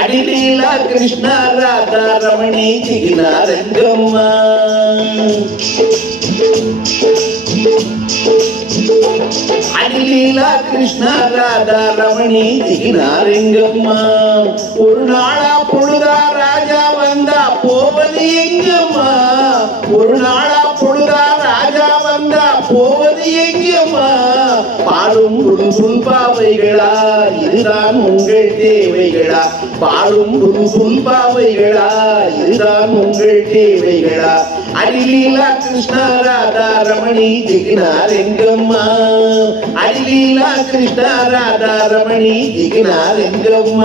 అడిలీలా కృష్ణ రాధా రమణి జిగినారంగమ్మ அடிலீலா கிருஷ்ணா ராதா ரமணி జిగినారంగమ్మ ஒரு நாளா பொழுதா ராஜா வந்தா போவது எங்கம்மா ஒரு நாளா பொழுதா ராஜா வந்தா போவது எங்கம்மா பாடும் புல்புல் பாவைகளா இதுதான் உங்கள் தேவைகளா பாடும் புல்புல் பாவைகளா இதுதான் உங்கள் தேவைகளா அடிலீலா கிருஷ்ணா ராதா ரமணி జిగినారంగమ్మ அடிலீலா கிருஷ்ணா ராதா ரமணி జిగినారంగమ్మ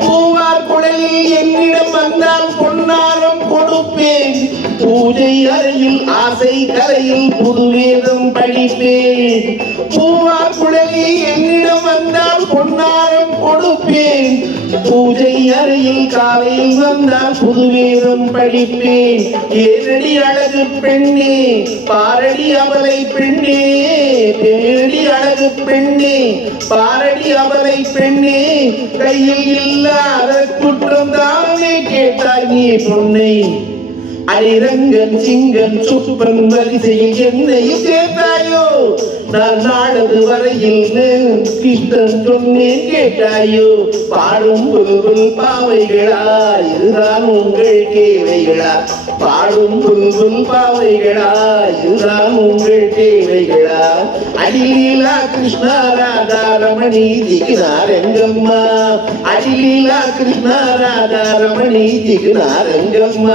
பூவார் குழலில் என்னிடம் வந்தால் பொன்னாரம் கொடுப்பேன் பூஜை அறையில் ஆசை கரையில் புதுவேதம் படிப்பேன் பூவார் குழலில் என்னிடம் வந்தால் பொன்னாரம் கொடுப்பேன் பூஜை அறையில் காலையில் வந்தால் புதுவேதம் படிப்பேன் ஏனடி அழகு பெண்ணே பாரடி அவளை பெண்ணே ஏனடி அழகு பெண்ணே பாரடி அவளை பெண்ணே கையில் இல்லாத குற்றம் தானே கேட்டாய் நீ பொன்னை அரிரங்கன் சிங்கன் சுப்பன் வரிசையில் என்னையும் சேர்த்தாயோ நான் நாடது வரையில் கிருஷ்ணன் சொன்னேன் கேட்டாயோ பாடும் புல்புல் பாவைகளா இதுதான் உங்கள் தேவைகளா பாடும் புல்புல் பாவைகளா இதுதான் உங்கள் தேவைகளா அடிலீலா கிருஷ்ணா ராதா ரமணி జిగినారంగమ్మ அடிலீலா கிருஷ்ணா ராதா ரமணி జిగినారంగమ్మ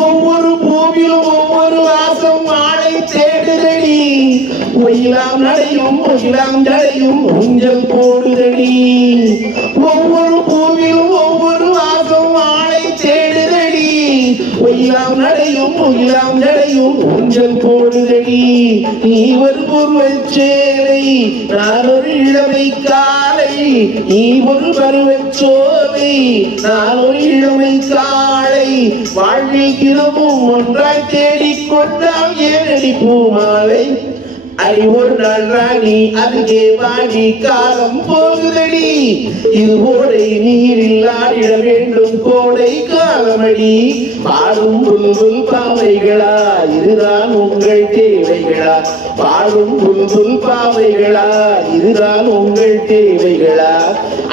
ஒவ்வொரு பூவிலும் ஒவ்வொரு வாசம் ஆளை தேடுதடி ஒயிலாம் நடையும் ஒயிலாம் ஜடையும் ஊஞ்சல் போடுதடி ஒவ்வொரு பூவிலும் ஒவ்வொரு வாசம் ஆளை தேடுதடி ஒயிலாம் நடையும் ஒயிலாம் ஜடையும் ஊஞ்சல் போடுதடி நீ ஒரு பருவச்சேலை நான் ஒரு இளமை காலை நீ ஒரு பருவச்சோலை நான் ஒரு இளமை காலை வாழ்வில் தினமும் ஒன்றாய் தேடிக்கொண்டால் ஏனடி பூமாலை அடி ஒரு நாள் ராணி அருகே வாடி காலம் போகுதடி இது ஓடை நீரில் ஆடிட வேண்டும் கோடை காலமடி பாடும் புல்புல் பாவைகளா இதுதான் உங்கள் தேவைகளா பாடும் புல்புல் பாவைகளா இதுதான் உங்கள் தேவைகளா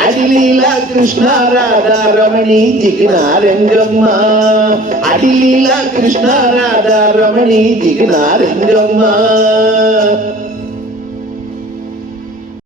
அடிலீலா கிருஷ்ணா ராதா ரமணி జిగినారంగమ్మ அடிலீலா கிருஷ்ணா ராதா ரமணி జిగినారంగమ్మ